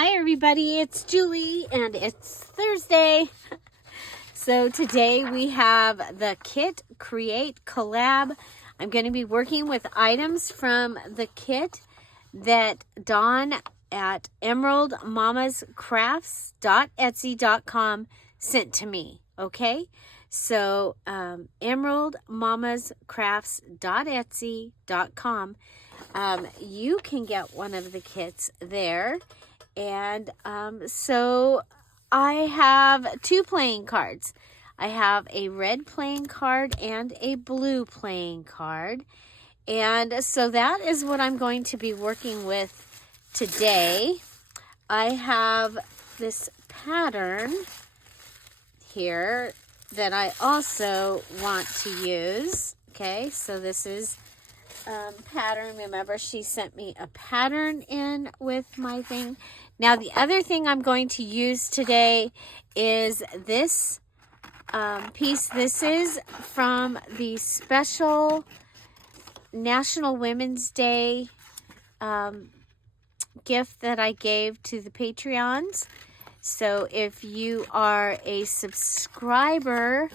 Hi everybody, it's Julie and it's Thursday. So today we have the Kit Create Collab. I'm going to be working with items from the kit that Dawn at emeraldmamascrafts.etsy.com sent to me. Okay, so emeraldmamascrafts.etsy.com. You can get one of the kits there. And so I have two playing cards. I have a red playing card and a blue playing card. And so that is what I'm going to be working with today. I have this pattern here that I also want to use. Okay, so this is pattern. Remember, she sent me a pattern in with my thing. Now, the other thing I'm going to use today is this piece. This is from the special National Women's Day gift that I gave to the Patreons. So if you are a subscriber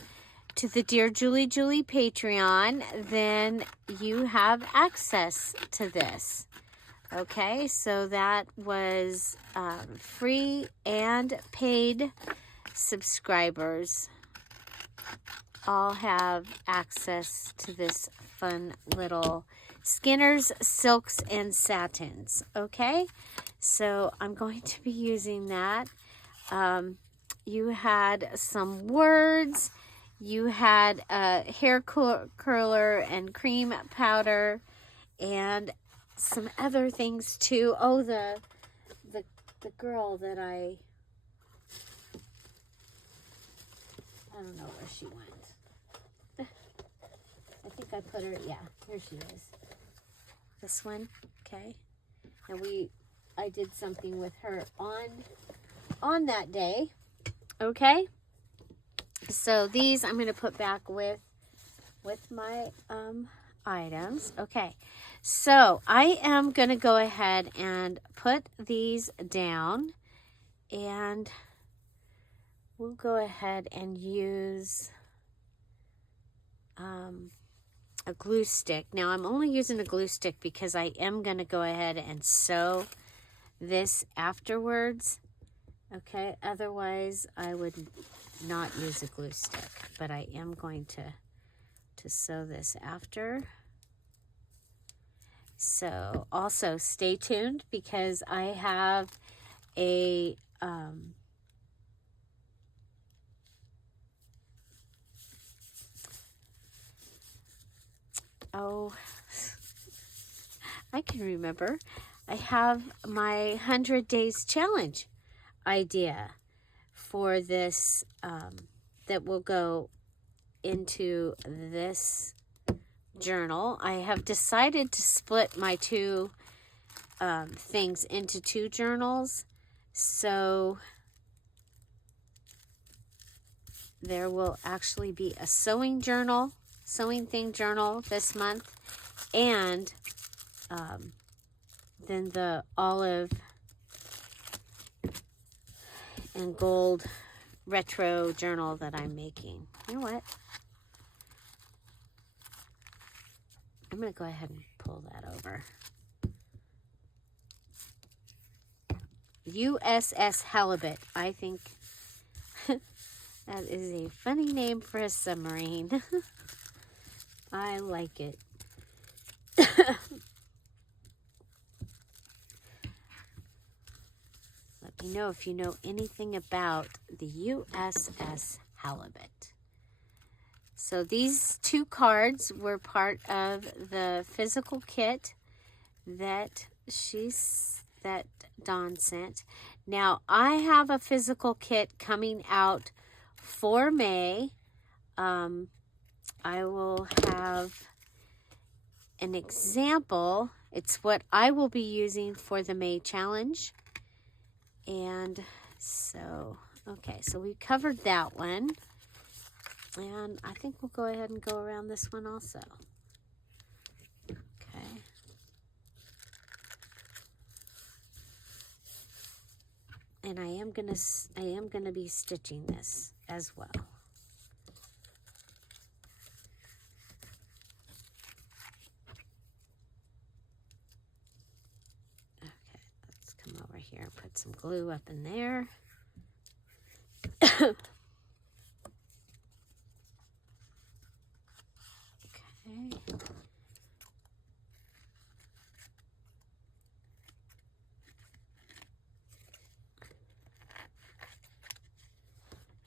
to the Dear Julie Julie Patreon, then you have access to this. Okay, so that was free and paid subscribers all have access to this fun little Skinners, Silks, and Satins. Okay, so I'm going to be using that. You had some words. You had a hair curler and cream powder and some other things too. Oh, the girl that I don't know where she went. I think I put her, yeah, here she is. This one, okay. And I did something with her on that day. Okay. So these I'm going to put back with my items. Okay, so I am going to go ahead and put these down, and we'll go ahead and use a glue stick. Now I'm only using a glue stick because I am going to go ahead and sew this afterwards. Okay, otherwise I would not use a glue stick, but I am going to sew this after. So also stay tuned because I have a I can remember. I have my 100 days challenge idea for this that will go into this journal. I have decided to split my two things into two journals, so there will actually be a sewing thing journal this month, and then the olive and gold retro journal that I'm making. You know what? I'm going to go ahead and pull that over. USS Halibut. I think that is a funny name for a submarine. I like it. Let me know if you know anything about the USS Halibut. So these two cards were part of the physical kit that Dawn sent. Now I have a physical kit coming out for May. I will have an example. It's what I will be using for the May challenge. And so, okay, so we covered that one. And I think we'll go ahead and go around this one also. Okay. And I am gonna be stitching this as well. Okay, let's come over here and put some glue up in there. Okay.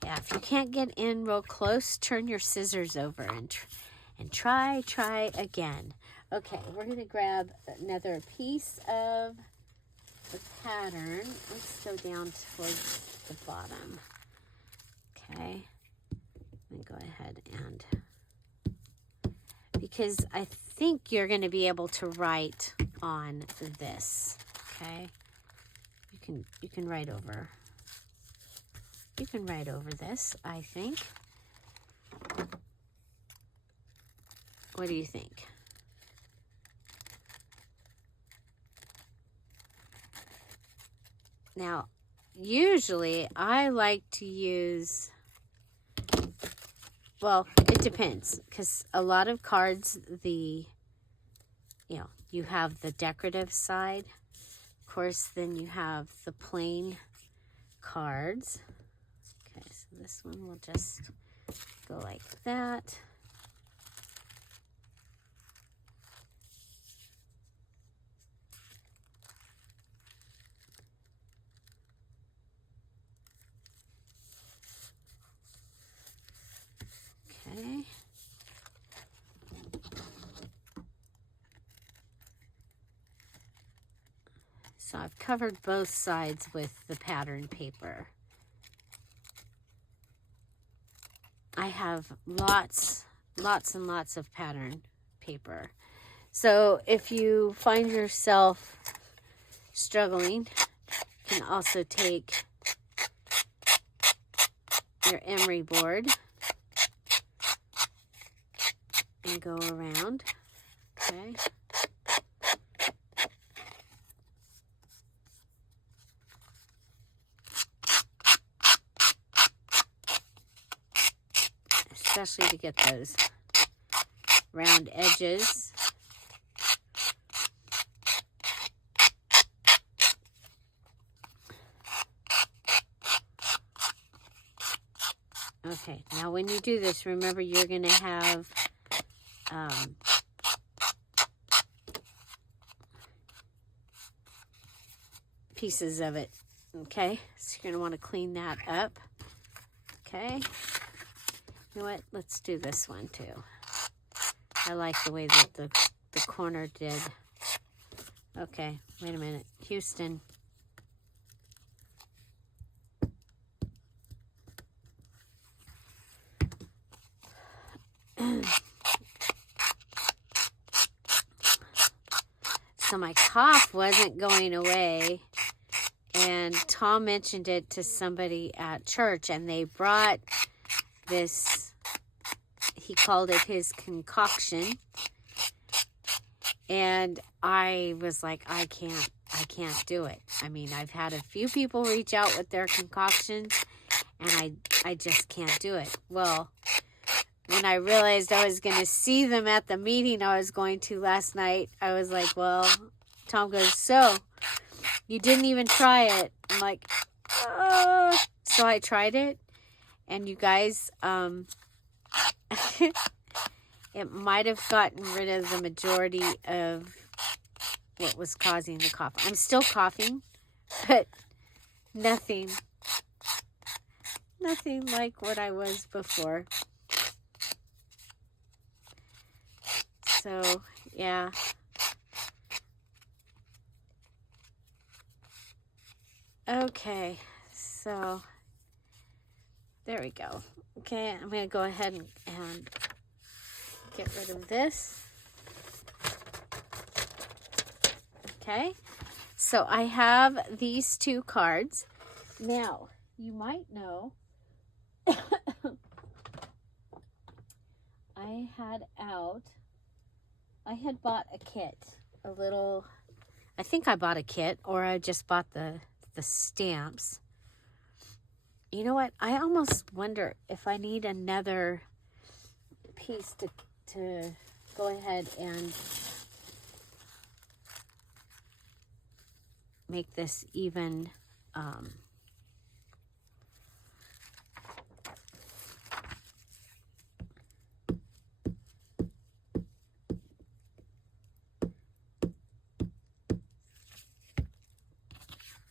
Yeah, if you can't get in real close, turn your scissors over and try again. Okay, we're going to grab another piece of the pattern. Let's go down towards the bottom. Okay, let me go ahead and, because I think you're going to be able to write on this. Okay, you can write over. You can write over this, I think. What do you think? Now, usually I like to use, well, it depends, because a lot of cards, you have the decorative side. Of course, then you have the plain cards. Okay, so this one will just go like that. Okay. So I've covered both sides with the pattern paper. I have lots and lots of pattern paper. So if you find yourself struggling, you can also take your emery board and go around. Okay. Especially to get those round edges. Okay, now when you do this, remember you're going to have pieces of it. Okay, so you're going to want to clean that up. Okay. You know what? Let's do this one too. I like the way that the corner did. Okay, wait a minute. Houston. So my cough wasn't going away, and Tom mentioned it to somebody at church, and they brought this, he called it his concoction, and I was like, I can't do it. I mean, I've had a few people reach out with their concoctions, and I just can't do it. Well, when I realized I was going to see them at the meeting I was going to last night, I was like, well, Tom goes, so, you didn't even try it. I'm like, oh. So I tried it, and you guys, it might have gotten rid of the majority of what was causing the cough. I'm still coughing, but nothing like what I was before. So, yeah. Okay, so there we go. Okay, I'm going to go ahead and get rid of this. Okay, so I have these two cards. Now, you might know I had bought a kit, I think I bought a kit, or I just bought the stamps. you know what? I almost wonder if I need another piece to go ahead and make this even.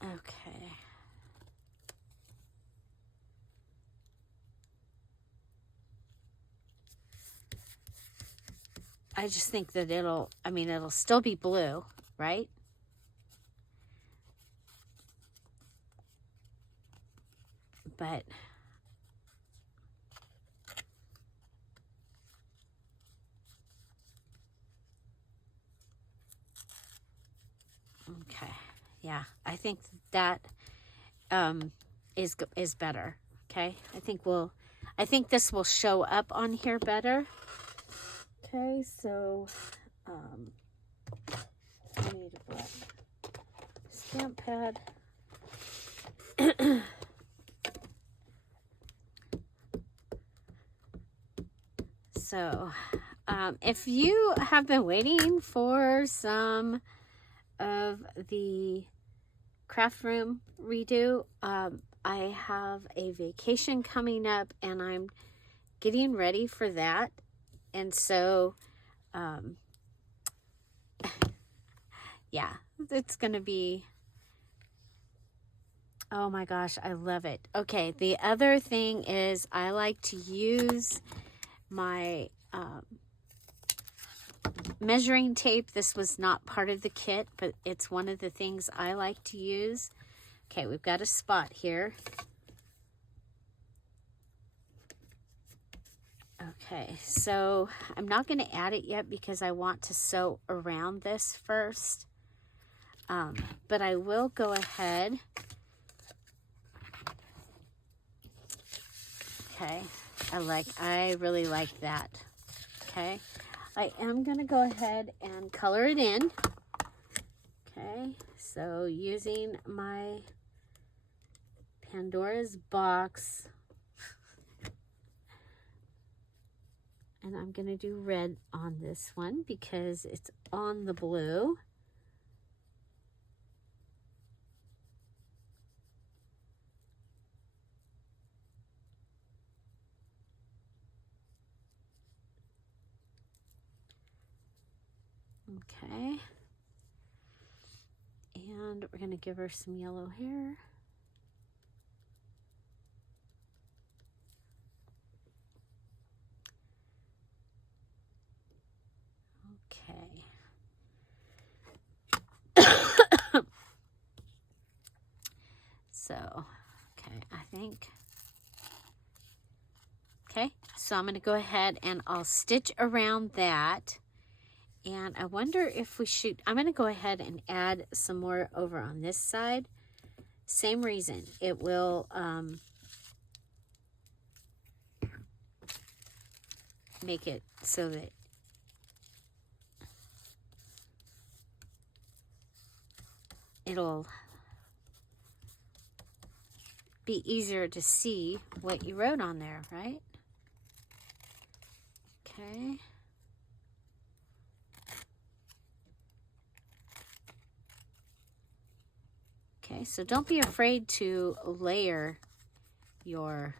Okay. I just think that it'll still be blue, right? But okay, yeah, I think that is better. Okay, I think this will show up on here better. Okay, so I need a black stamp pad. So, if you have been waiting for some of the craft room redo, I have a vacation coming up and I'm getting ready for that. And so, yeah, it's going to be, oh my gosh, I love it. Okay, the other thing is I like to use my measuring tape. This was not part of the kit, but it's one of the things I like to use. Okay, we've got a spot here. Okay, so I'm not going to add it yet because I want to sew around this first. But I will go ahead. Okay, I really like that. Okay, I am going to go ahead and color it in. Okay, so using my Pandora's box. And I'm going to do red on this one because it's on the blue. Okay. And we're going to give her some yellow hair. Okay. So, okay, I think. Okay, so I'm going to go ahead and I'll stitch around that. And I wonder if we should, I'm going to go ahead and add some more over on this side. Same reason, it will make it so that it'll be easier to see what you wrote on there, right? Okay. Okay, so don't be afraid to layer your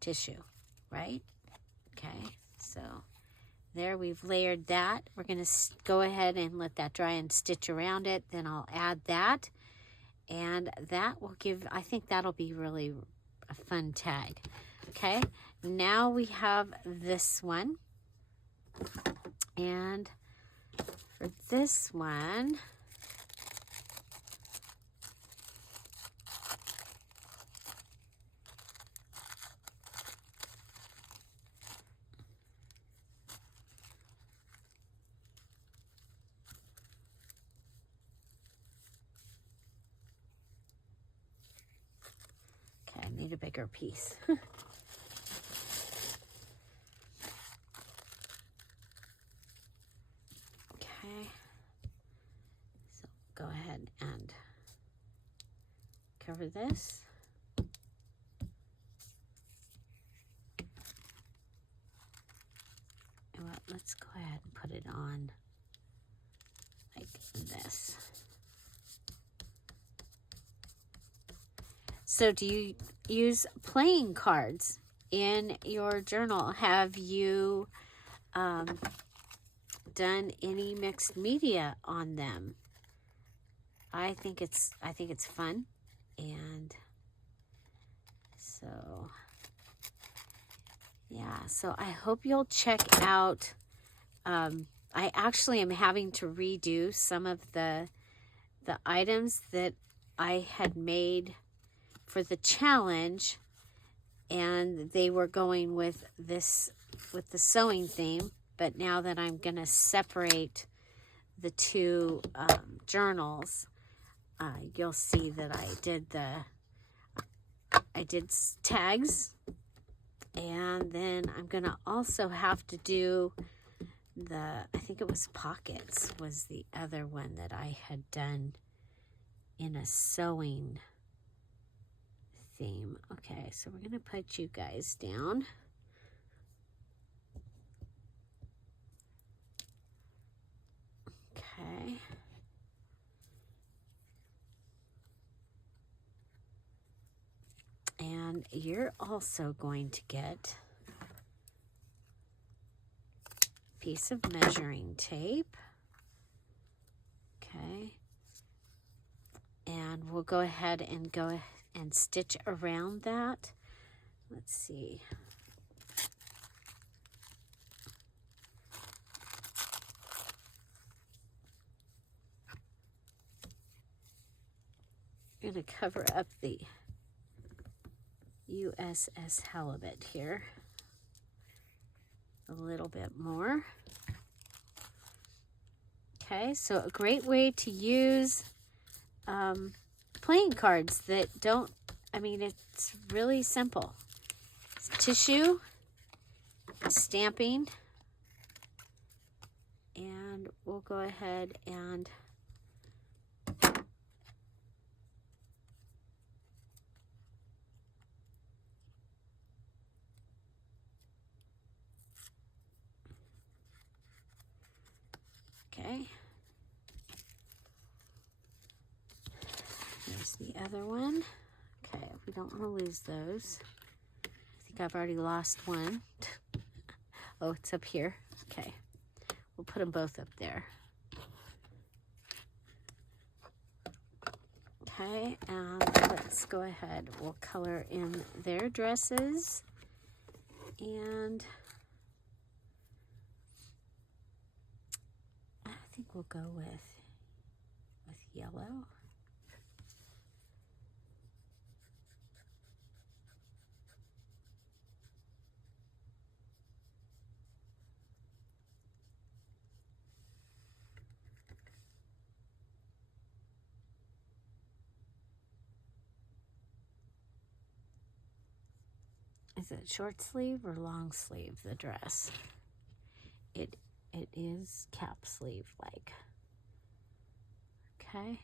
tissue, right? Okay, so there we've layered that. We're going to go ahead and let that dry and stitch around it. Then I'll add that. And that will give, I think that'll be really a fun tag. Okay, now we have this one. And for this one, okay, I need a bigger piece. Okay, so go ahead and cover this. Well, let's go ahead and put it on like this. So do you use playing cards in your journal? Have you done any mixed media on them? I think it's fun, and so yeah, so I hope you'll check out. I actually am having to redo some of the items that I had made for the challenge, and they were going with the sewing theme. But now that I'm gonna separate the two journals, you'll see that I did tags, and then I'm gonna also have to do I think it was pockets was the other one that I had done in a sewing theme. Okay, so we're gonna put you guys down. Okay. And you're also going to get a piece of measuring tape. Okay. And we'll go ahead and stitch around that. Let's see. I'm going to cover up the USS Halibut here a little bit more. Okay, so a great way to use playing cards that don't, I mean, it's really simple. It's tissue, stamping, and we'll go ahead and okay. There's the other one. Okay, we don't want to lose those. I think I've already lost one. Oh, it's up here. Okay, we'll put them both up there. Okay, and let's go ahead. We'll color in their dresses, and I think we'll go with yellow. Is it short sleeve or long sleeve, the dress? It is cap sleeve like. Okay,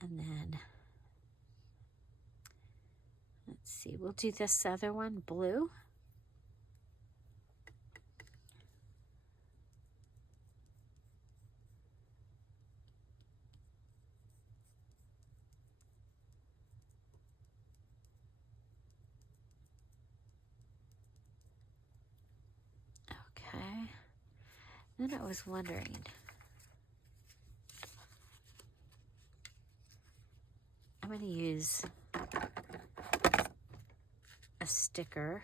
and then let's see, we'll do this other one, blue. Okay, then I was wondering, I'm going to use a sticker.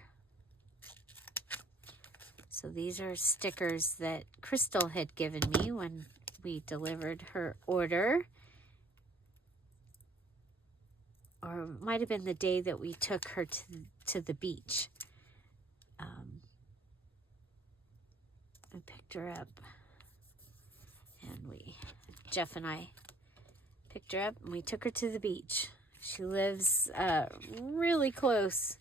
So these are stickers that Crystal had given me when we delivered her order. Or it might have been the day that we took her to the beach. I picked her up, and Jeff and I picked her up, and we took her to the beach. She lives really close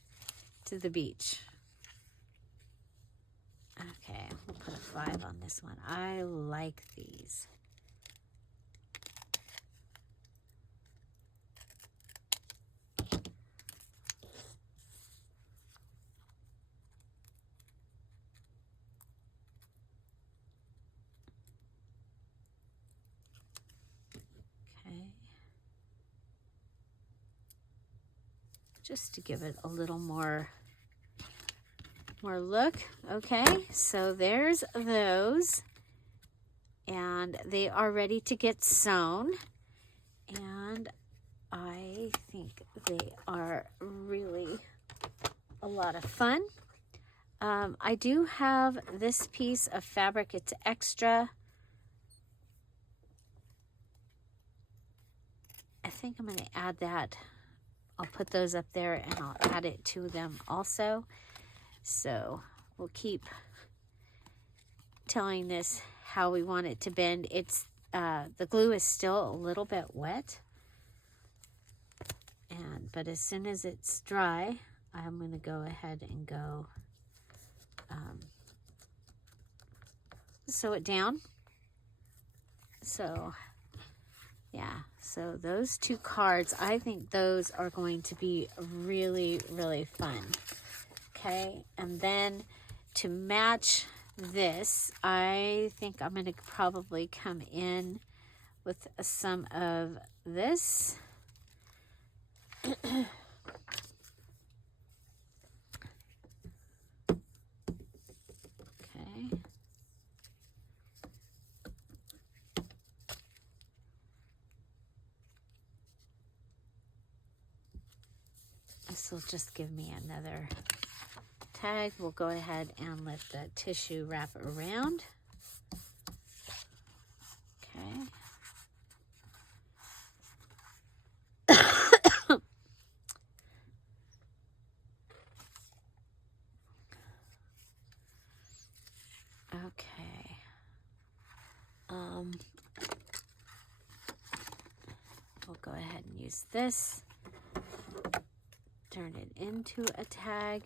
to the beach. Okay, we'll put a 5 on this one. I like these. just to give it a little more look. Okay, so there's those, and they are ready to get sewn, and I think they are really a lot of fun. I do have this piece of fabric. It's extra. I think I'm going to add that. I'll put those up there and I'll add it to them also. So we'll keep telling this how we want it to bend. It's the glue is still a little bit wet, but as soon as it's dry, I'm going to go ahead and go sew it down. So yeah, so those two cards, I think those are going to be really, really fun. Okay, and then to match this, I think I'm going to probably come in with some of this. Okay. This will just give me another tag. We'll go ahead and let the tissue wrap around. Okay. Okay. We'll go ahead and use this. Turn it into a tag.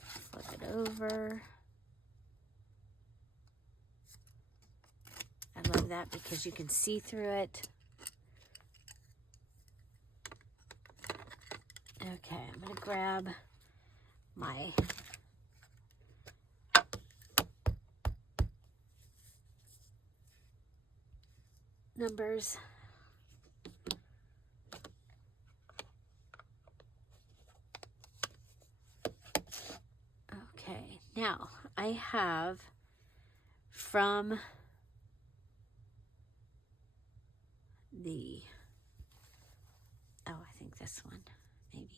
Flip it over. I love that because you can see through it. Okay, I'm going to grab my numbers. Okay, now I have from the, I think this one, maybe.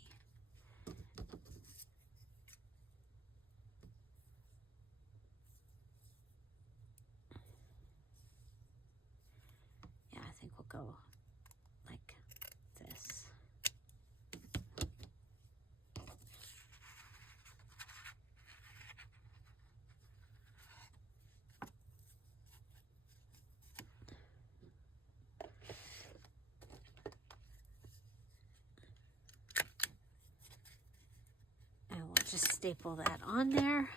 Yeah, I think we'll go like this. And we'll just staple that on there.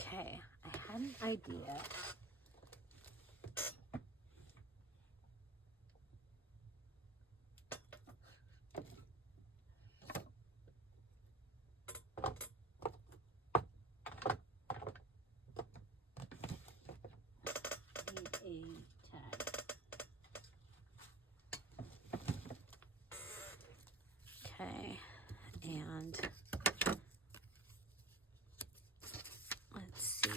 Okay, I had an idea. Need a tag. Okay, and let's see.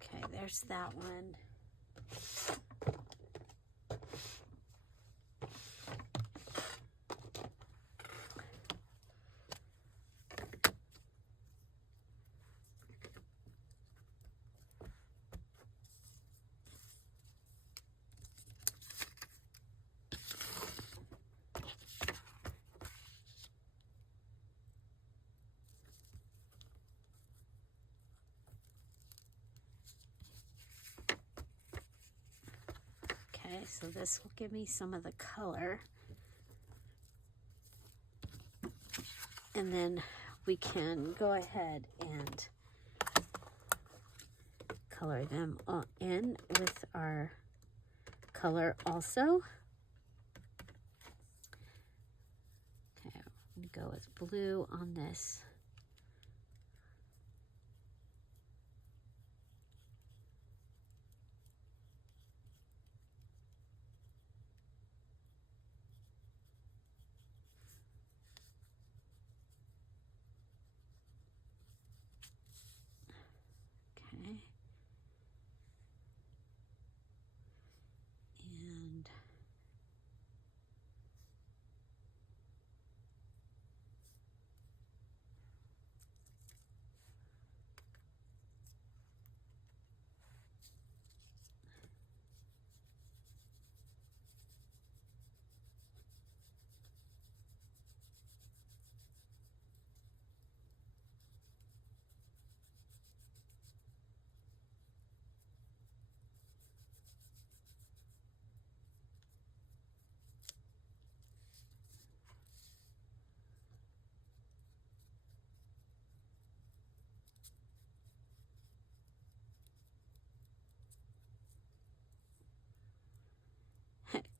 Okay, there's that one. Okay, so this will give me some of the color. And then we can go ahead and color them all in with our color also. go with blue on this. Okay. And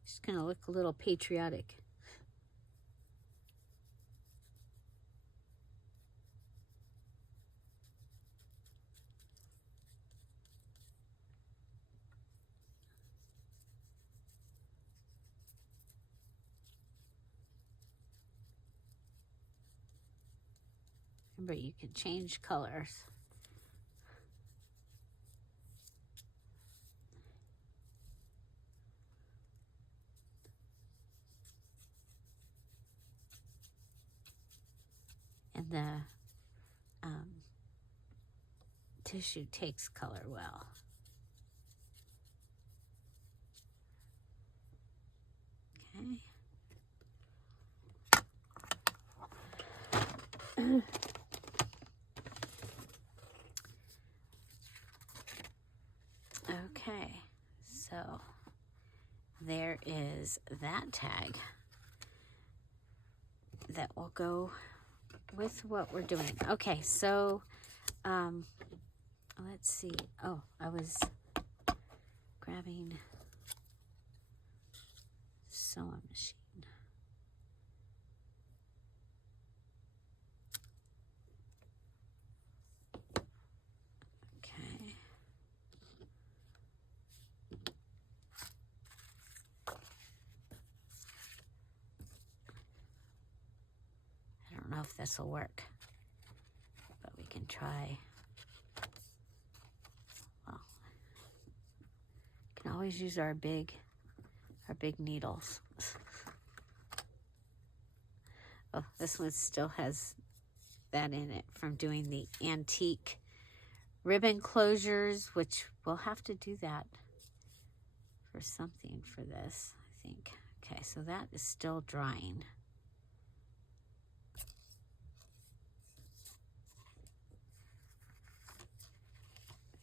it's going to look a little patriotic. Remember, you can change colors. And the tissue takes color well. Okay. Okay, so there is that tag that will go with what we're doing. Okay, so let's see. Oh, I was grabbing sewing machine. Okay. I don't know if this will work, but we can try. Well, can always use our big needles. Oh, this one still has that in it from doing the antique ribbon closures, which we'll have to do that for something for this, I think. Okay, so that is still drying.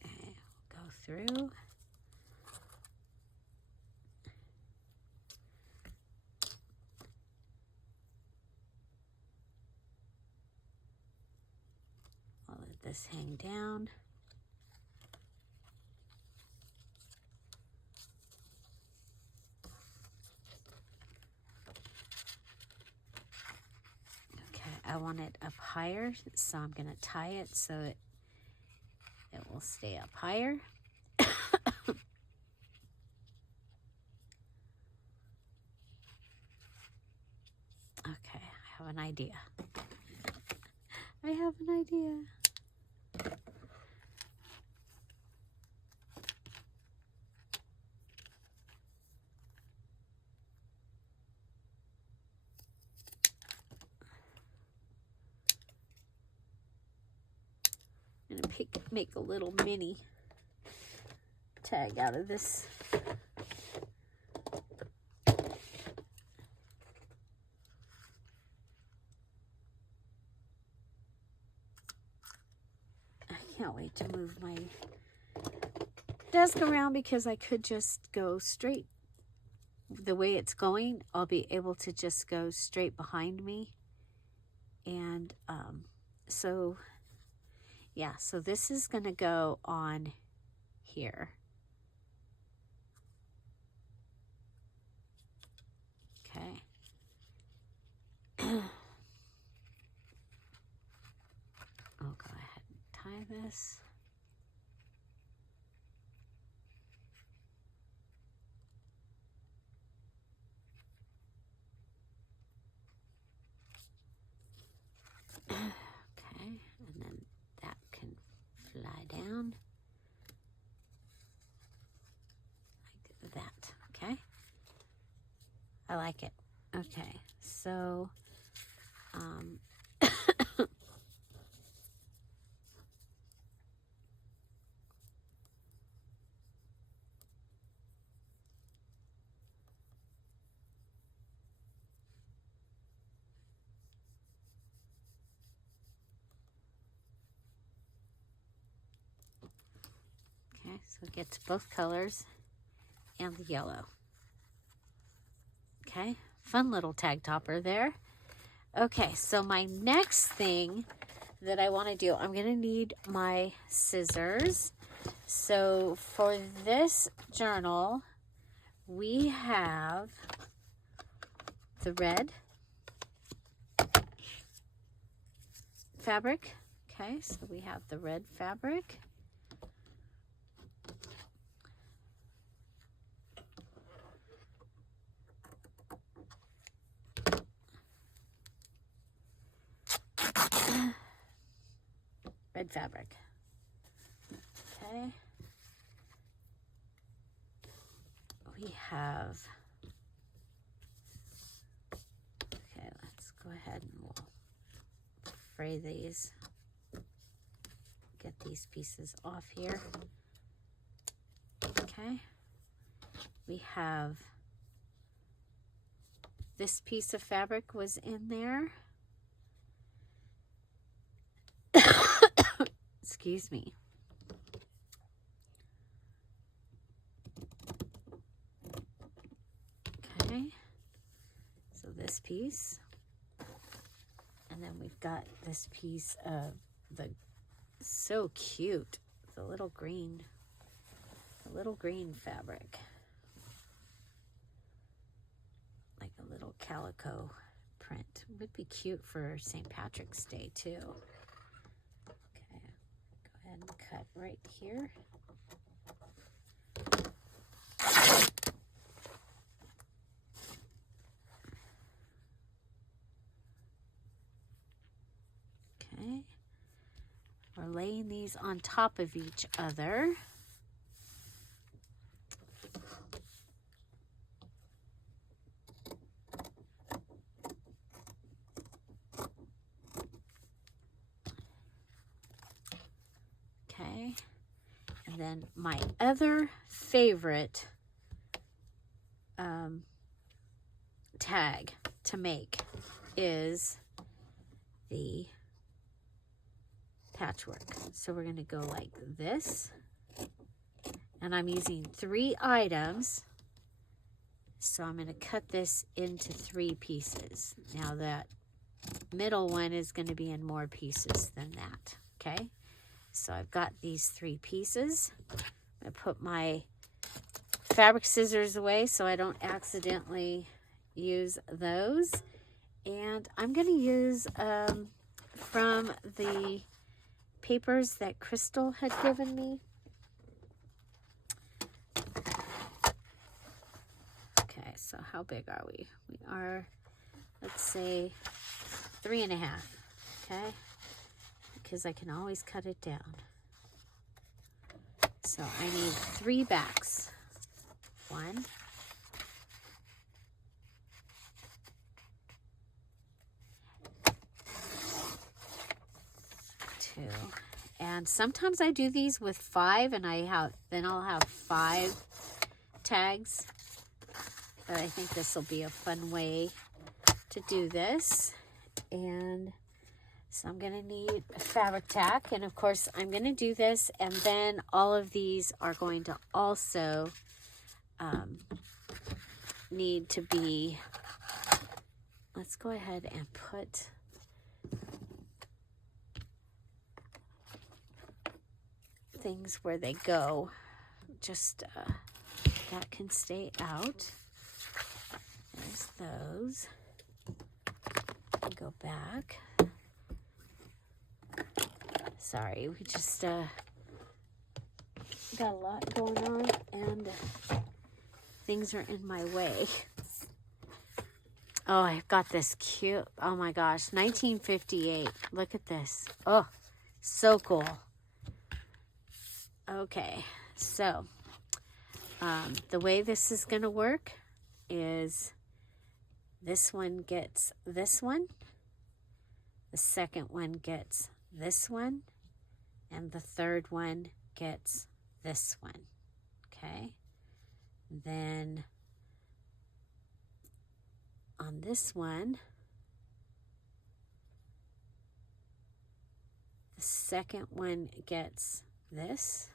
Okay, we'll go through. I'll let this hang down. I want it up higher, so I'm going to tie it so it will stay up higher. Okay, I have an idea. I have an idea. I'm going to make a little mini tag out of this. I can't wait to move my desk around because I could just go straight. The way it's going, I'll be able to just go straight behind me. And so, yeah, so this is going to go on here. Okay. this. Okay, and then that can fly down like that. Okay, I like it. Okay, so okay, so it gets both colors and the yellow. Okay, fun little tag topper there. Okay, so my next thing that I want to do, I'm going to need my scissors. So for this journal, we have the red fabric. Okay, so we have the red fabric. Red fabric. Okay. We have, okay, let's go ahead and we'll fray these. Get these pieces off here. Okay. We have this piece of fabric was in there. Excuse me. Okay, so this piece, and then we've got this piece of the, so cute, the little green fabric, like a little calico print. Would be cute for St. Patrick's Day too. Okay, go ahead and cut right here. Okay, we're laying these on top of each other. Okay, and then my other favorite tag to make is the patchwork. So we're going to go like this, and I'm using 3 items, so I'm going to cut this into 3 pieces. Now that middle one is going to be in more pieces than that. Okay, so I've got these 3 pieces. I'm going to put my fabric scissors away so I don't accidentally use those, and I'm going to use from the papers that Crystal had given me. Okay, so how big are we? We are, let's say, 3.5, okay? Because I can always cut it down. So I need 3 backs. 1, 2, and sometimes I do these with 5, and I'll have 5 tags. But I think this will be a fun way to do this. And so I'm going to need a fabric tack, and of course I'm going to do this, and then all of these are going to also need to be, let's go ahead and put things where they go, just that can stay out. There's those. Go back. Sorry, we just got a lot going on and things are in my way. Oh, I've got this cute, oh my gosh, 1958. Look at this. Oh, so cool. Okay, so the way this is going to work is this one gets this one, the second one gets this one, and the third one gets this one. Okay, then on this one, the second one gets this,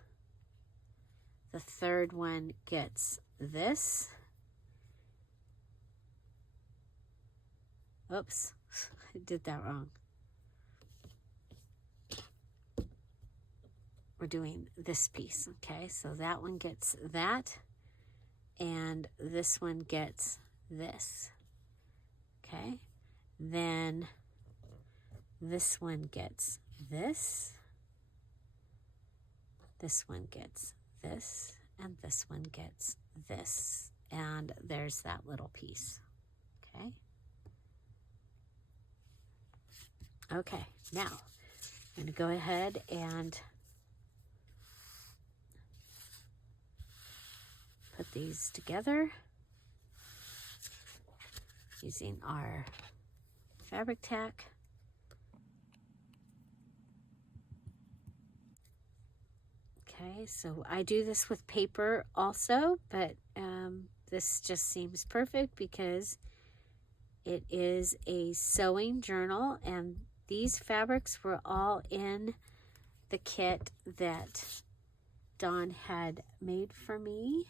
the third one gets this. Oops, I did that wrong. We're doing this piece, okay? So that one gets that, and this one gets this, okay? Then this one gets this, this one gets this, and this one gets this, and there's that little piece, okay? Okay, now I'm going to go ahead and put these together using our fabric tack. Okay, so I do this with paper also, but this just seems perfect because it is a sewing journal, and these fabrics were all in the kit that Dawn had made for me.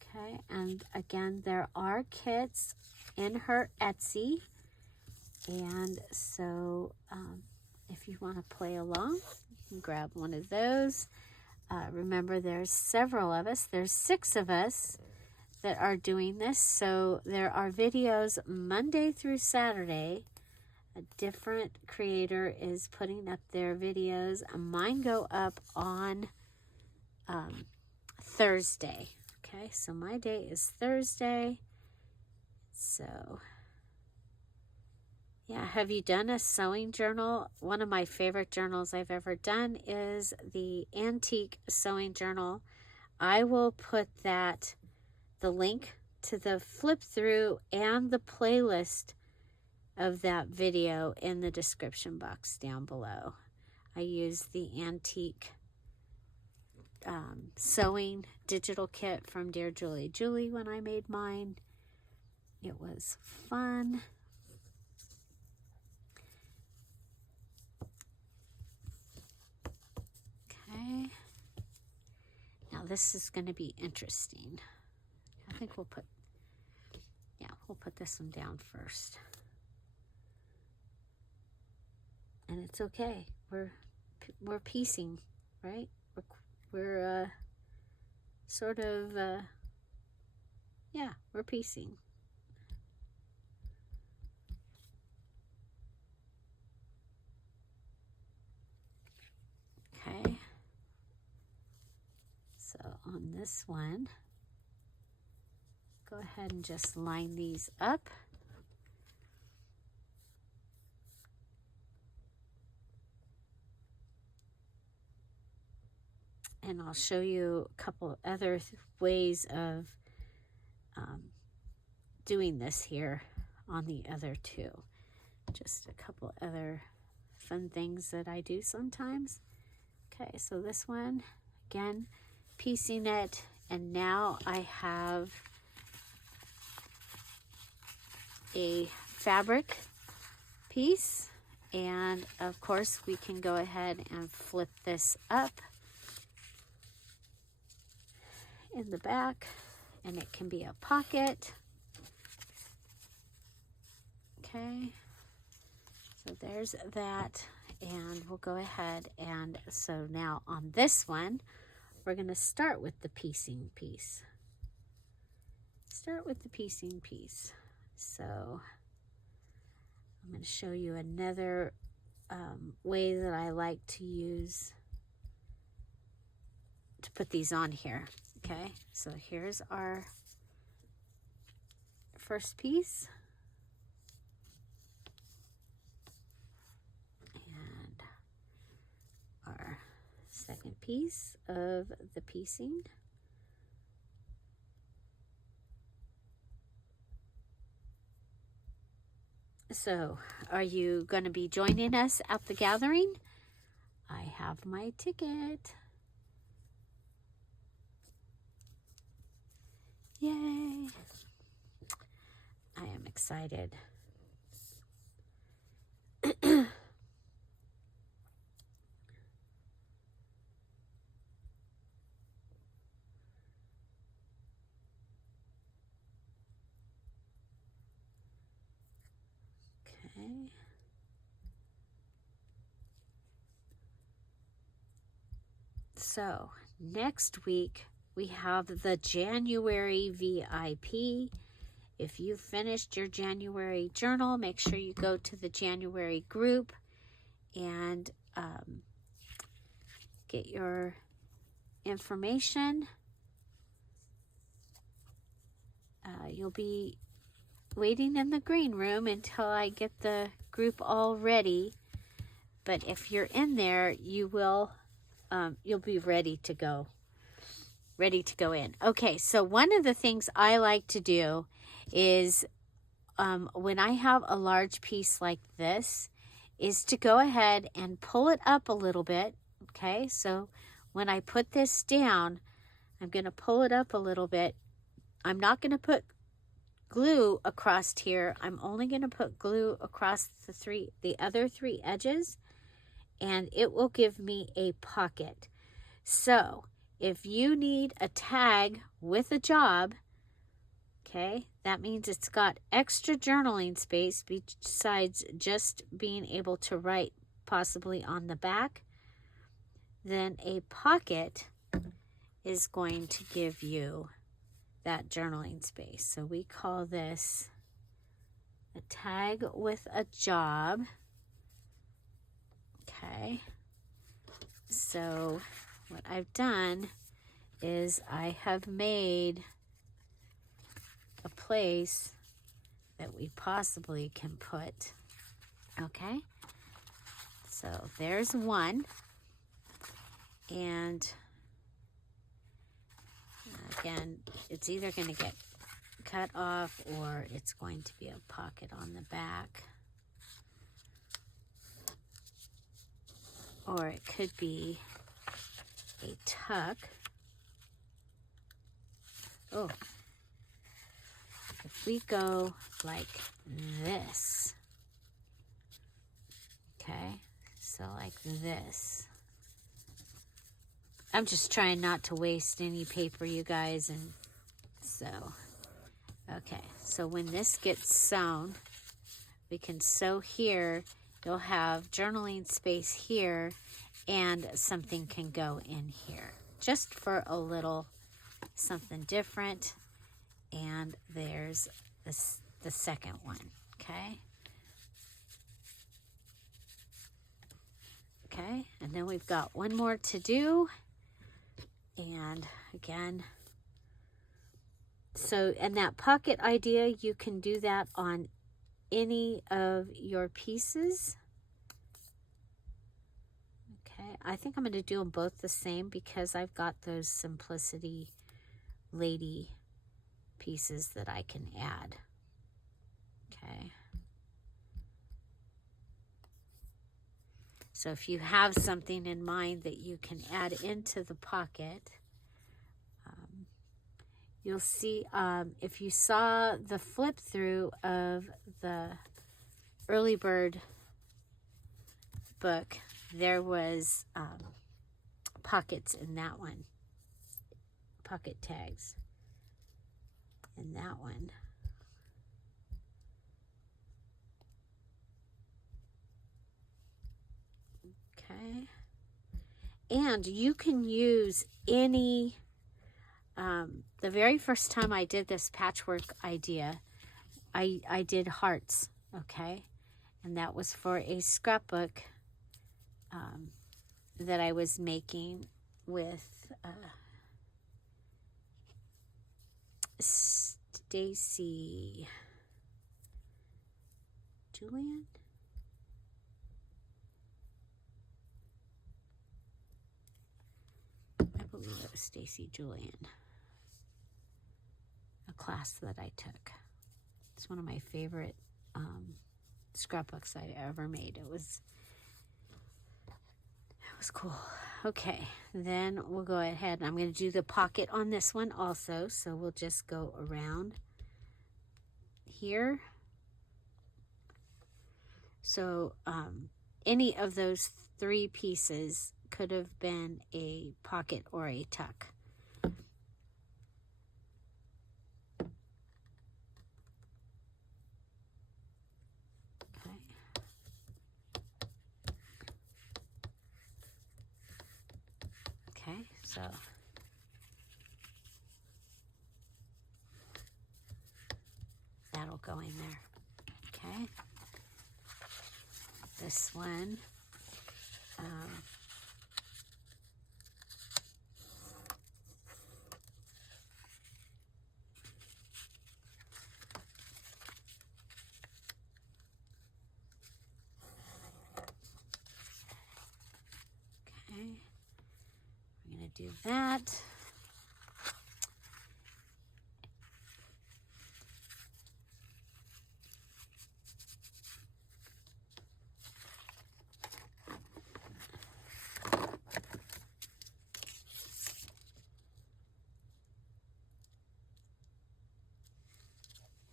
Okay, and again, there are kits in her Etsy, and so if you want to play along, you can grab one of those. Remember, there's several of us. There's 6 of us that are doing this, so there are videos Monday through Saturday. A different creator is putting up their videos. Mine go up on Thursday. Okay, so my day is Thursday. So, yeah, have you done a sewing journal? One of my favorite journals I've ever done is the Antique Sewing Journal. I will put that, the link to the flip through and the playlist of that video in the description box down below. I used the Antique sewing digital kit from DearJulieJulie when I made mine. It was fun. Okay. Now this is going to be interesting. I think we'll put this one down first. And it's okay. We're piecing, right? We're sort of yeah, we're piecing. Okay. So on this one, go ahead and just line these up. And I'll show you a couple other ways of doing this here on the other 2. Just a couple other fun things that I do sometimes. Okay, so this one, again, piecing it, and now I have a fabric piece, and of course we can go ahead and flip this up in the back, and it can be a pocket. Okay, so there's that, and we'll go ahead, and so now on this one we're going to start with the piecing piece. So I'm going to show you another way that I like to use to put these on here. Okay, so here's our first piece. And our second piece of the piecing. So, are you going to be joining us at the gathering? I have my ticket. Yay! I am excited. Okay. So, next week we have the January VIP. If you finished your January journal, make sure you go to the January group and get your information. You'll be waiting in the green room until I get the group all ready. But if you're in there, you'll be ready to go. Ready to go in. Okay, so one of the things I like to do is when I have a large piece like this, is to go ahead and pull it up a little bit. Okay, so when I put this down, I'm going to pull it up a little bit. I'm not going to put glue across here. I'm only going to put glue across the other three edges, and it will give me a pocket. So if you need a tag with a job, okay, that means it's got extra journaling space besides just being able to write possibly on the back, then a pocket is going to give you that journaling space. So we call this a tag with a job. Okay, so what I've done is I have made a place that we possibly can put. Okay, so there's one, and again, it's either going to get cut off or it's going to be a pocket on the back. Or it could be a tuck. Oh, if we go like this, okay, so like this. I'm just trying not to waste any paper, you guys, and so, okay, so when this gets sewn, we can sew here. You'll have journaling space here, and something can go in here, just for a little something different. And there's the second one, okay? Okay, and then we've got one more to do. And again, so, and that pocket idea, you can do that on any of your pieces. Okay, I think I'm going to do them both the same because I've got those Simplicity Lady pieces that I can add. Okay. So if you have something in mind that you can add into the pocket, you'll see, if you saw the flip through of the Early Bird book, there was pockets in that one, pocket tags in that one. Okay, and you can use any, the very first time I did this patchwork idea, I did hearts, okay, and that was for a scrapbook that I was making with Stacy Julian. I believe it was Stacy Julian, a class that I took. It's one of my favorite scrapbooks I ever made. It was cool. Okay, then we'll go ahead and I'm going to do the pocket on this one also. So we'll just go around here. So any of those 3 pieces could have been a pocket or a tuck. Okay, so that'll go in there. Okay, this one, okay, we're going to do that.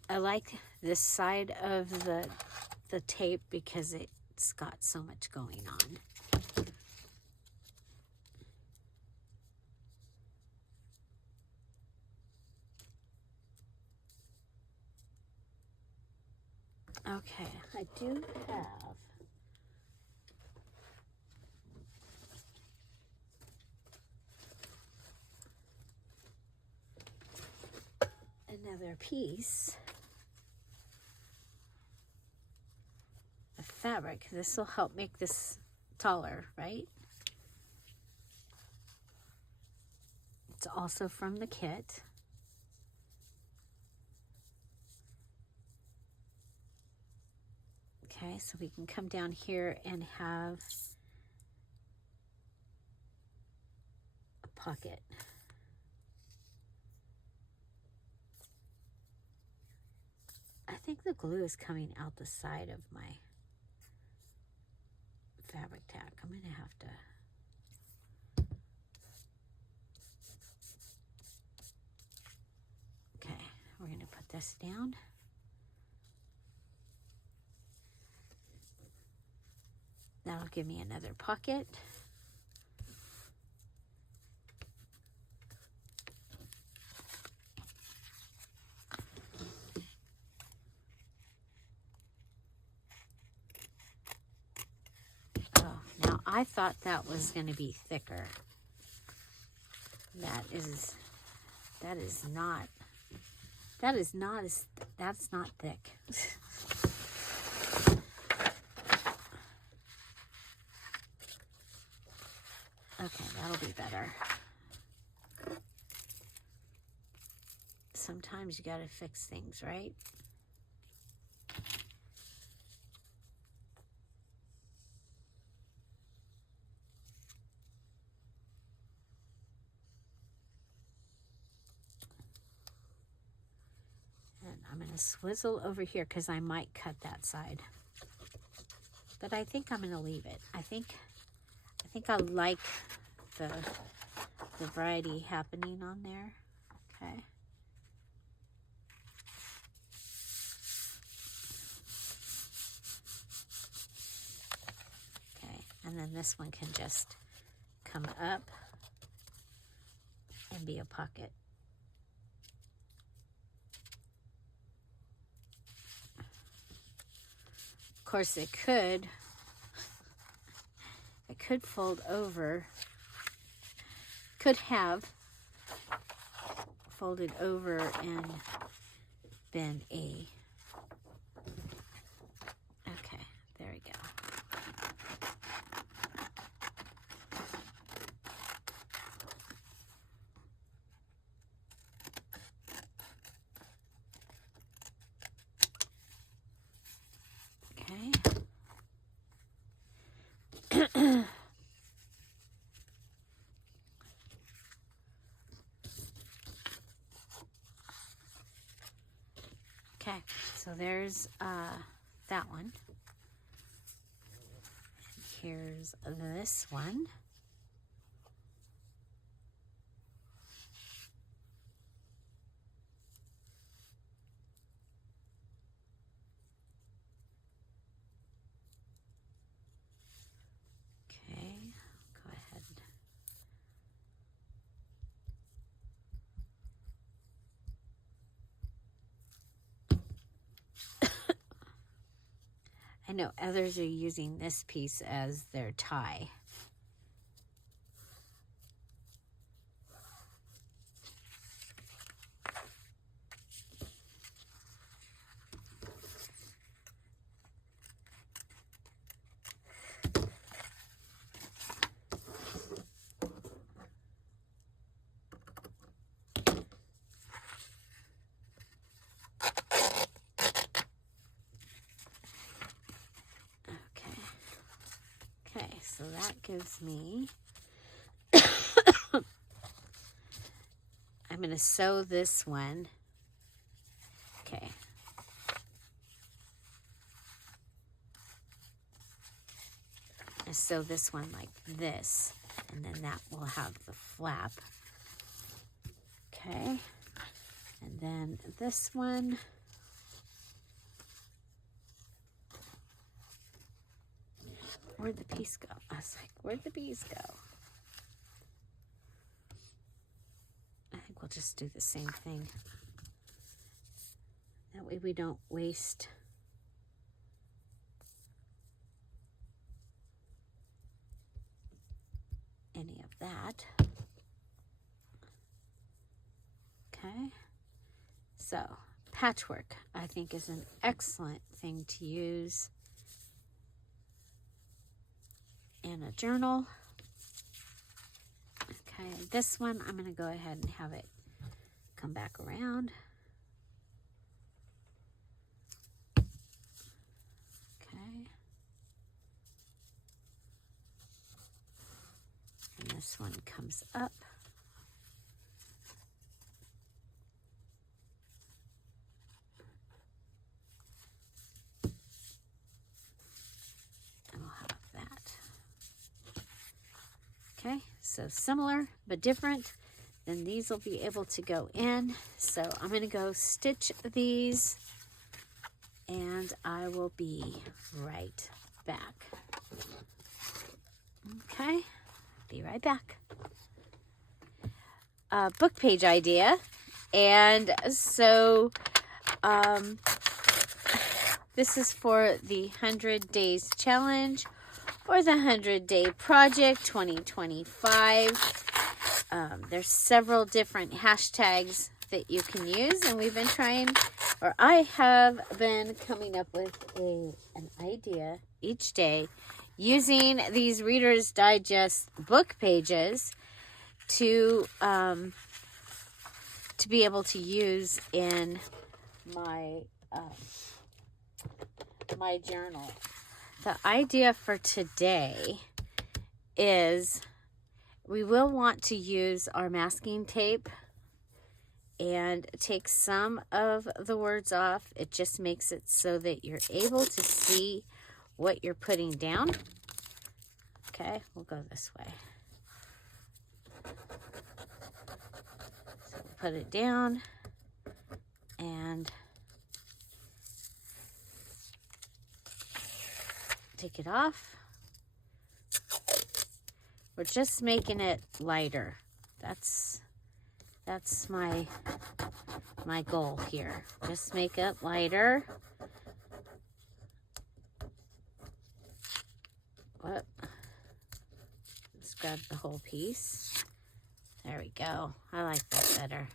I like this side of the tape because it's got so much going on. Okay, I do have another piece of fabric. This will help make this taller, right? It's also from the kit. Okay, so we can come down here and have a pocket. I think the glue is coming out the side of my fabric tack. I'm going to have to... Okay, we're going to put this down. That'll give me another pocket. Oh, now I thought that was going to be thicker. That's not thick. Okay, that'll be better. Sometimes you gotta fix things, right? And I'm gonna swizzle over here because I might cut that side. But I think I'm gonna leave it. I think I like the variety happening on there. Okay. Okay, and then this one can just come up and be a pocket. Of course, it could fold over, could have folded over and been a, okay, there we go. Okay, so there's that one. Here's this one. Okay, go ahead. I know others are using this piece as their tie. Okay, so that gives me, I'm going to sew this one. Okay. I sew this one like this, and then that will have the flap. Okay. And then this one. Where'd the piece go? I was like, where'd the bees go? I think we'll just do the same thing. That way we don't waste any of that. Okay. So, patchwork, I think, is an excellent thing to use in a journal. Okay, this one, I'm going to go ahead and have it come back around. Okay. And this one comes up. And we'll have that. Okay, so similar but different. Then these will be able to go in. So I'm going to go stitch these, and I will be right back. Okay, be right back. Book page idea. And so this is for the 100 Days Challenge or the 100-Day Project 2025. There's several different hashtags that you can use, and we've been trying, or I have been coming up with an idea each day using these Reader's Digest book pages to be able to use in my my journal. The idea for today is we will want to use our masking tape and take some of the words off. It just makes it so that you're able to see what you're putting down. Okay, we'll go this way. So we'll put it down and take it off. We're just making it lighter. That's my goal here. Just make it lighter. What? Let's grab the whole piece. There we go. I like that better.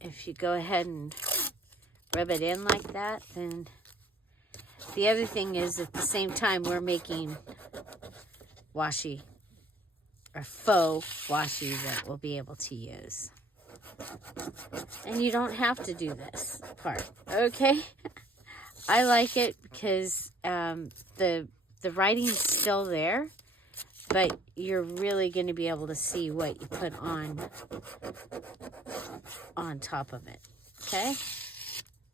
If you go ahead and rub it in like that, then the other thing is at the same time we're making washi or faux washi that we'll be able to use. And you don't have to do this part, okay? I like it because the writing's still there, but you're really going to be able to see what you put on top of it, okay?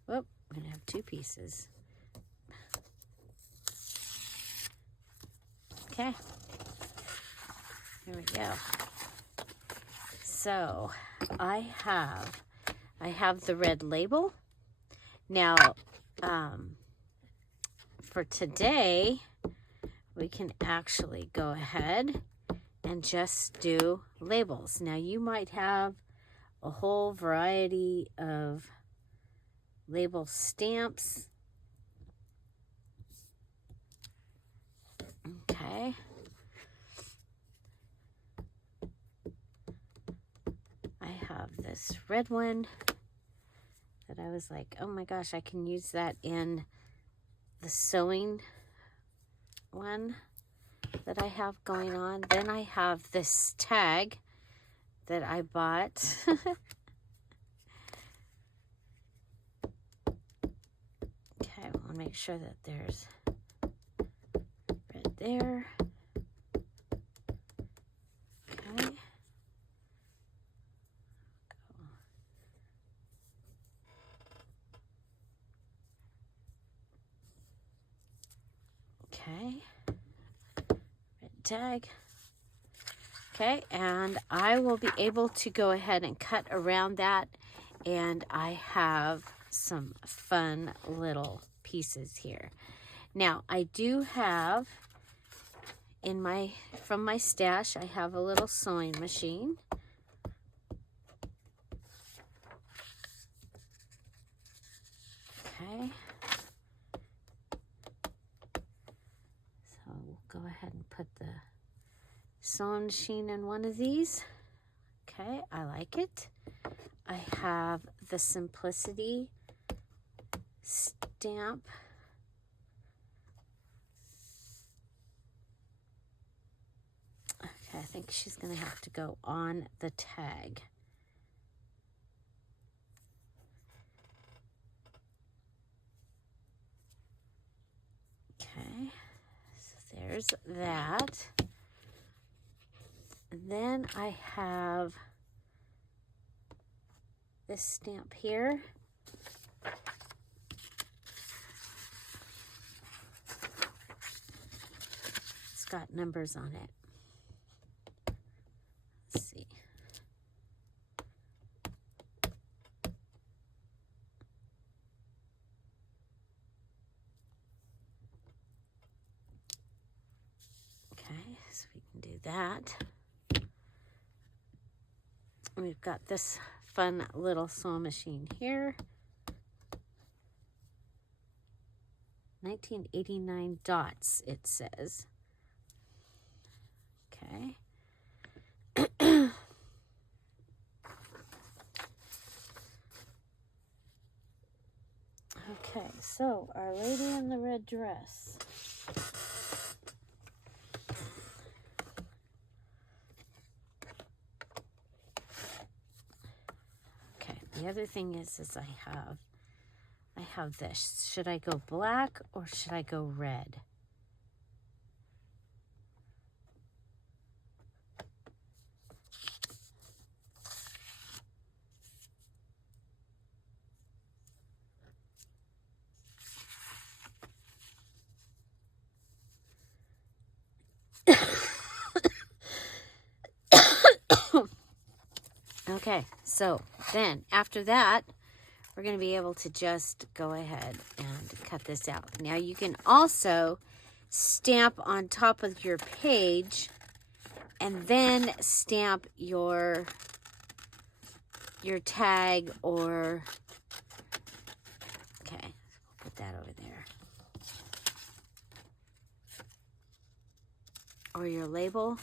Whoop, I'm going to have 2 pieces. Okay, here we go. So I have the red label. Now, for today, we can actually go ahead and just do labels. Now, you might have a whole variety of label stamps. Okay. I have this red one that I was like, oh my gosh, I can use that in the sewing one that I have going on. Then I have this tag that I bought. Okay, I want to make sure that there's red there. Okay. Okay, red tag. Okay, and I will be able to go ahead and cut around that, and I have some fun little pieces here. Now, I do have from my stash, I have a little sewing machine. Okay. So we'll go ahead and put the sewing machine in one of these. Okay, I like it. I have the Simplicity stamp. Okay, I think she's going to have to go on the tag. Okay, so there's that. And then I have this stamp here. It's got numbers on it. Let's see. Okay, so we can do that. We've got this fun little sewing machine here. 1989 dots, it says. Okay. Okay, so Our Lady in the Red Dress. Okay, the other thing is I have this. Should I go black or should I go red? Okay, so then after that, we're going to be able to just go ahead and cut this out. Now you can also stamp on top of your page and then stamp your tag or, okay, we'll put that over there. Or your label.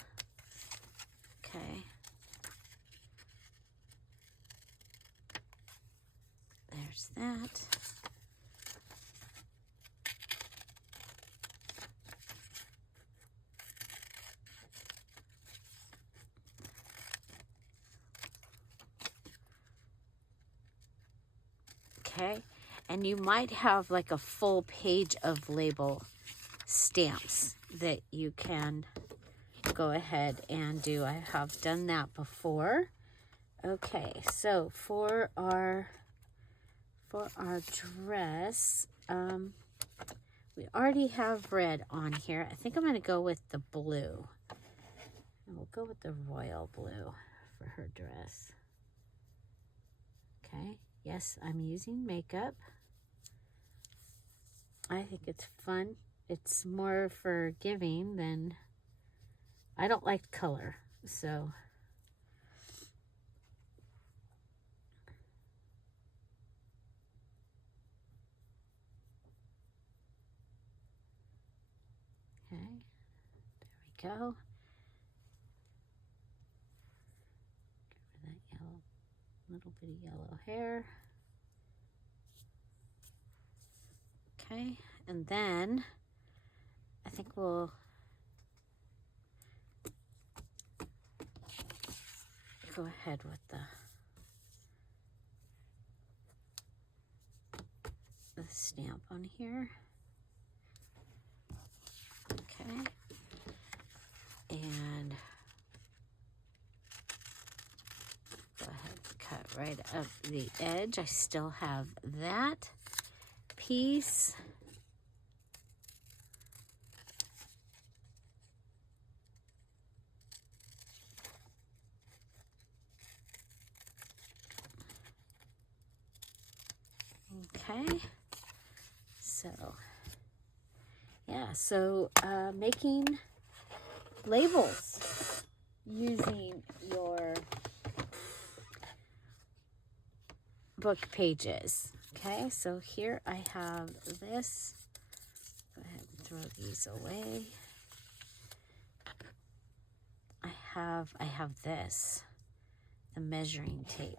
Okay. There's that. Okay, and you might have like a full page of label stamps that you can go ahead and do. I have done that before. Okay, so for our dress, we already have red on here. I think I'm going to go with the blue. And we'll go with the royal blue for her dress. Okay, yes, I'm using makeup. I think it's fun. It's more forgiving than, I don't like color, so. Okay, there we go. Get rid of that yellow, little bitty yellow hair. Okay, and then I think we'll go ahead with the stamp on here. Okay, and go ahead and cut right up the edge. I still have that piece. Okay, so yeah, so making labels using your book pages. Okay, so here I have this. Go ahead and throw these away. I have this, the measuring tape.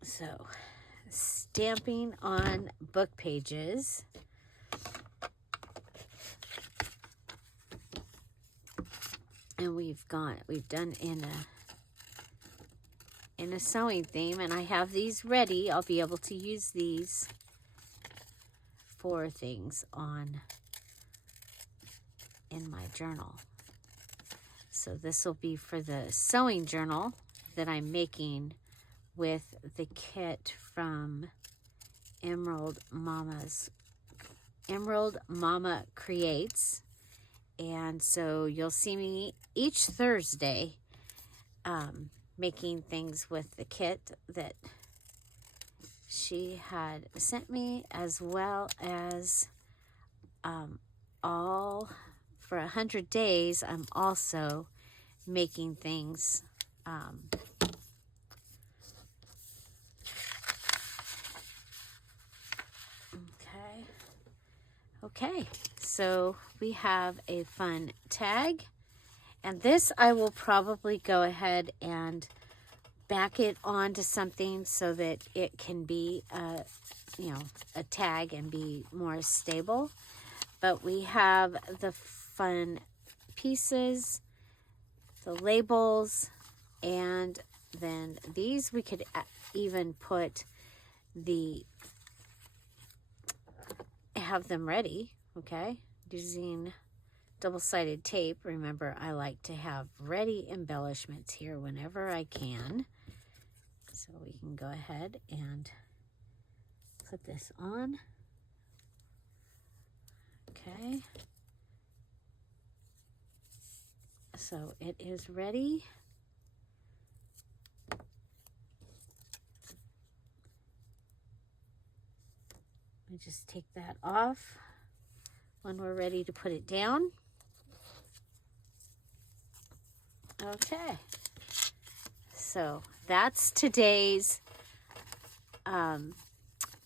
So, stamping on book pages. And we've done in a sewing theme, and I have these ready. I'll be able to use these for things in my journal. So this will be for the sewing journal that I'm making with the kit from Emerald Momma Creates. And so you'll see me each Thursday making things with the kit that she had sent me, as well as all for 100 days. I'm also making things okay, so we have a fun tag, and this I will probably go ahead and back it onto something so that it can be a tag and be more stable. But we have the fun pieces, the labels, and then these we could even have them ready, okay, using double-sided tape. Remember, I like to have ready embellishments here whenever I can. So we can go ahead and put this on. Okay. So it is ready. We just take that off when we're ready to put it down. Okay. So that's today's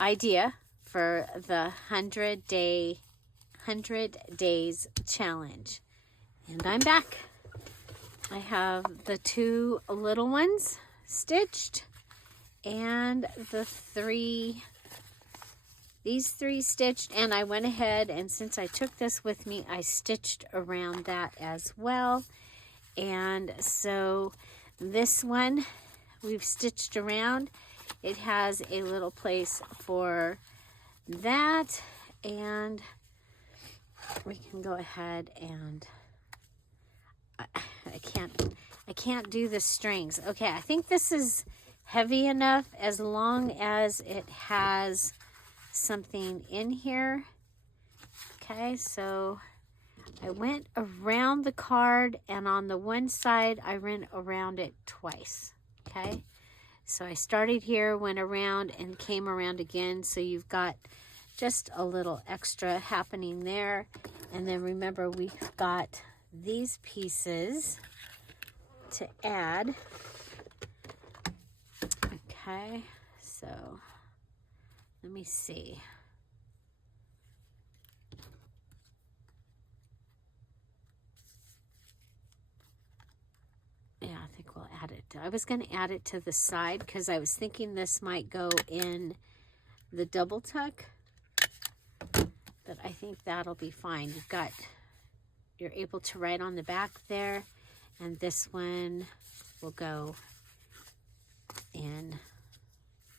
idea for the 100 days challenge. And I'm back. I have the 2 little ones stitched and these 3 stitched, and I went ahead, and since I took this with me, I stitched around that as well. And so this one we've stitched around. It has a little place for that, and we can go ahead and I can't do the strings. Okay, I think this is heavy enough as long as it has something in here. Okay, so I went around the card, and on the one side I went around it twice. Okay, so I started here, went around, and came around again, so you've got just a little extra happening there. And then remember, we've got these pieces to add. Okay, so let me see. Yeah, I think we'll add it. I was going to add it to the side because I was thinking this might go in the double tuck, but I think that'll be fine. You're able to write on the back there, and this one will go in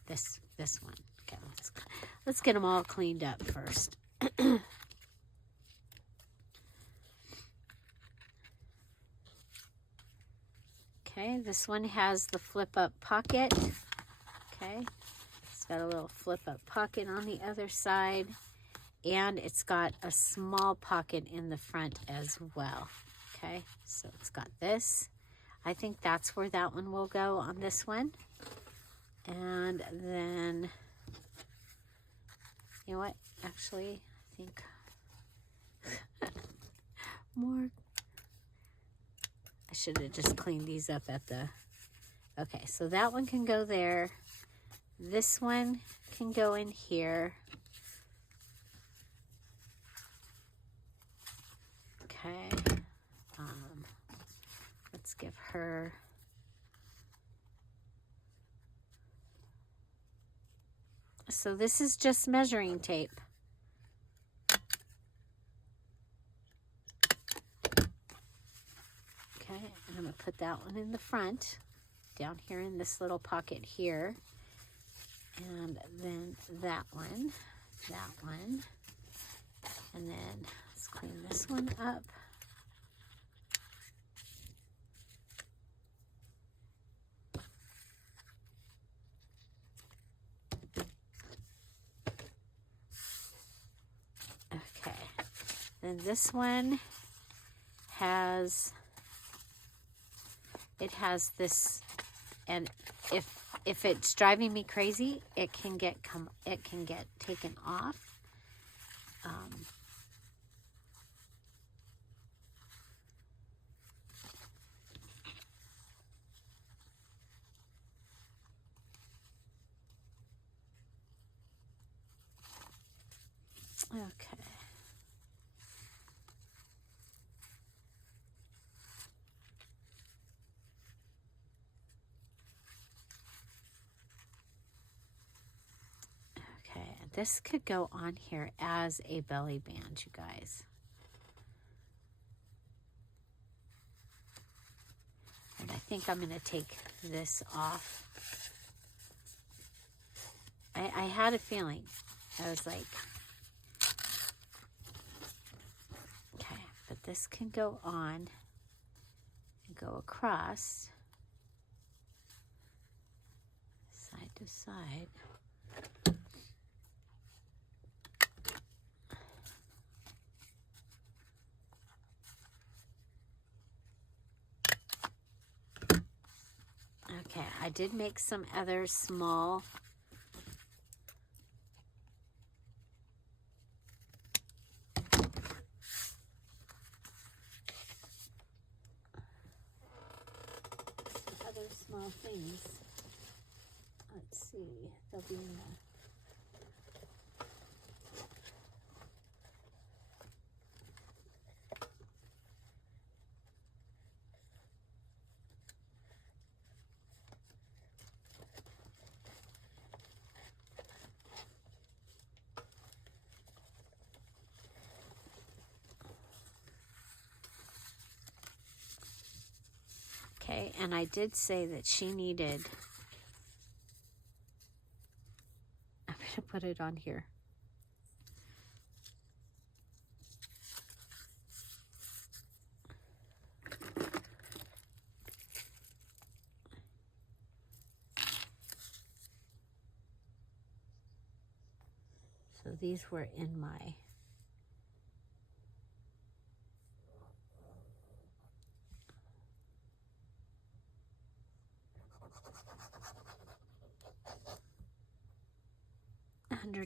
this one. Okay, let's get them all cleaned up first. Okay, this one has the flip-up pocket. Okay, it's got a little flip-up pocket on the other side, and it's got a small pocket in the front as well. Okay, so it's got this. I think that's where that one will go on this one. And then, you know what? Actually, I think more. I should have just cleaned these up at the, okay, so that one can go there. This one can go in here. Okay, let's give her, so this is just measuring tape. Okay, and I'm going to put that one in the front, down here in this little pocket here. And then that one, and then let's clean this one up. Okay, then this one has this, and if it's driving me crazy, it can get taken off. Okay. This could go on here as a belly band, you guys. And I think I'm going to take this off. I had a feeling. I was like, okay, but this can go on and go across side to side. Okay, I did make some other small things. Let's see. they'll be in there. Okay, and I did say that she needed, I'm going to put it on here. So these were in my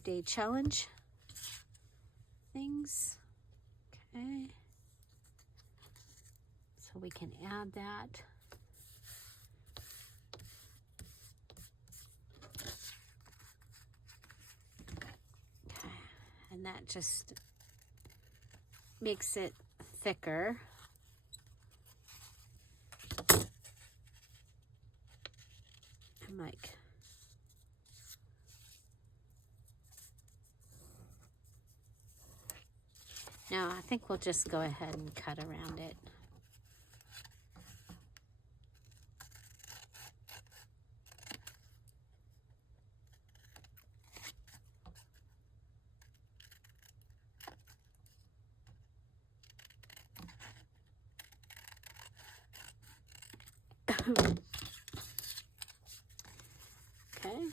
day challenge things. Okay, so we can add that. Okay, and that just makes it thicker. I'm like, no, I think we'll just go ahead and cut around it. Okay,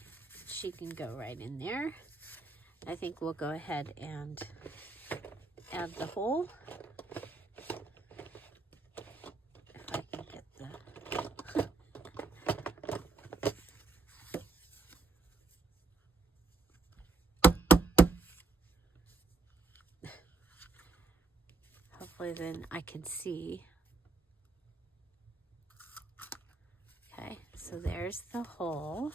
she can go right in there. I think we'll go ahead and add the hole. If I can get the... Hopefully then I can see. Okay, so there's the hole.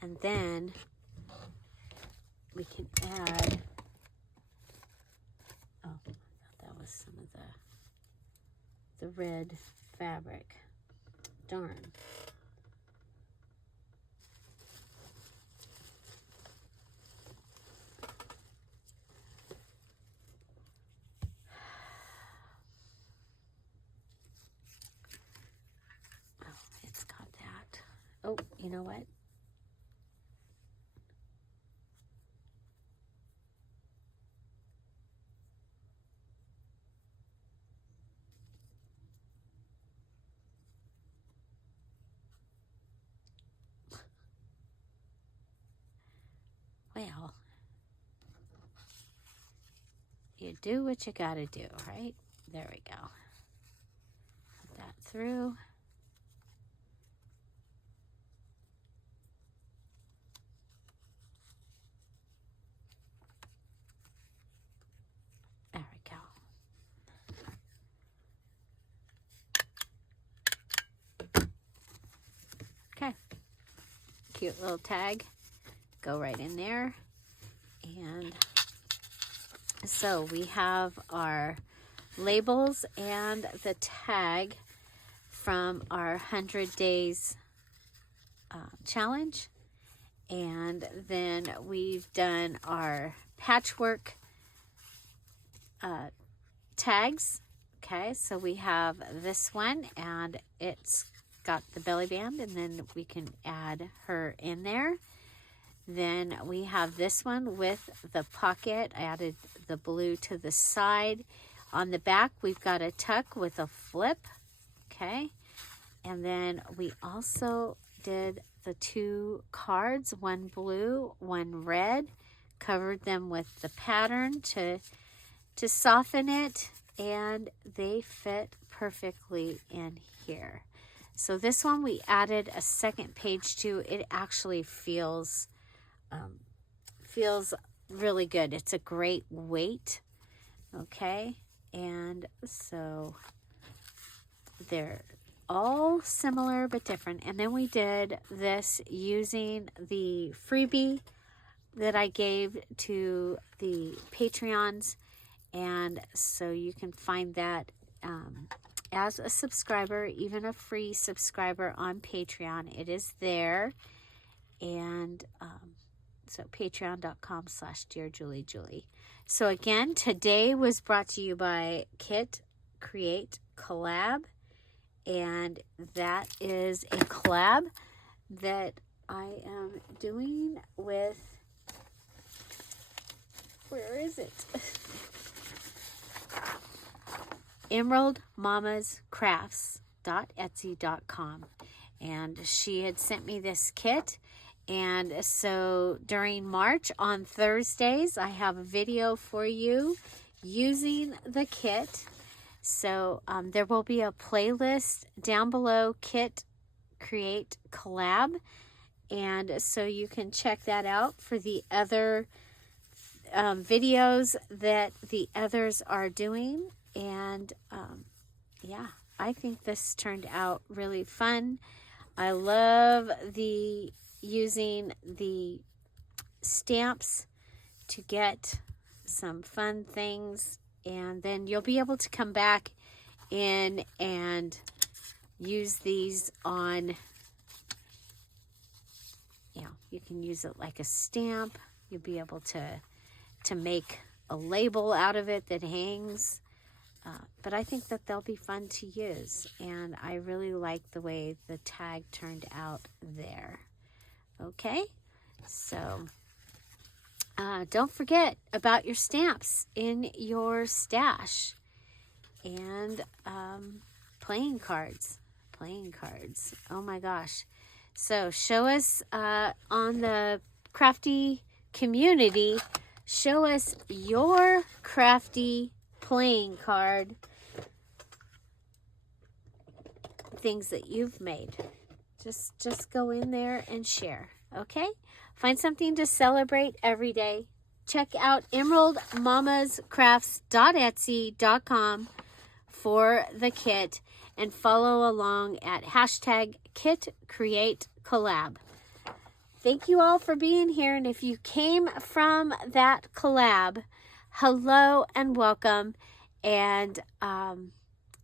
And then we can add, oh, I thought that was some of the red fabric. Darn. Oh, it's got that. Oh, you know what? Well, you do what you gotta do, right? There we go. Put that through. There we go. Okay. Cute little tag. Go right in there. And so we have our labels and the tag from our 100 days challenge. And then we've done our patchwork tags. Okay, so we have this one and it's got the belly band, and then we can add her in there. Then we have this one with the pocket. I added the blue to the side. On the back, we've got a tuck with a flip. Okay. And then we also did the two cards, one blue, one red. Covered them with the pattern to soften it, and they fit perfectly in here. So this one we added a second page to. It actually feels really good. It's a great weight. Okay, and so there all similar but different. And then we did this using the freebie that I gave to the Patreons. And so you can find that as a subscriber, even a free subscriber on Patreon. It is there. And so patreon.com/DearJulieJulie. So again, today was brought to you by Kit Create Collab. And that is a collab that I am doing with, where is it? EmeraldMammasCrafts.etsy.com. And she had sent me this kit. And so during March on Thursdays, I have a video for you using the kit. So there will be a playlist down below, Kit Create Collab. And so you can check that out for the other videos that the others are doing. And yeah, I think this turned out really fun. I love using the stamps to get some fun things. And then you'll be able to come back in and use these on, you can use it like a stamp. You'll be able to make a label out of it that hangs. But I think that they'll be fun to use. And I really like the way the tag turned out there. Okay, so don't forget about your stamps in your stash. And playing cards. Oh my gosh. So show us on the crafty community, show us your crafty playing card things that you've made. Just go in there and share, okay? Find something to celebrate every day. Check out EmeraldMammasCrafts.etsy.com for the kit and follow along at #KitCreateCollab. Thank you all for being here. And if you came from that collab, hello and welcome. And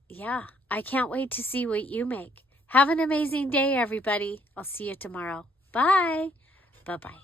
yeah, I can't wait to see what you make. Have an amazing day, everybody. I'll see you tomorrow. Bye. Bye-bye.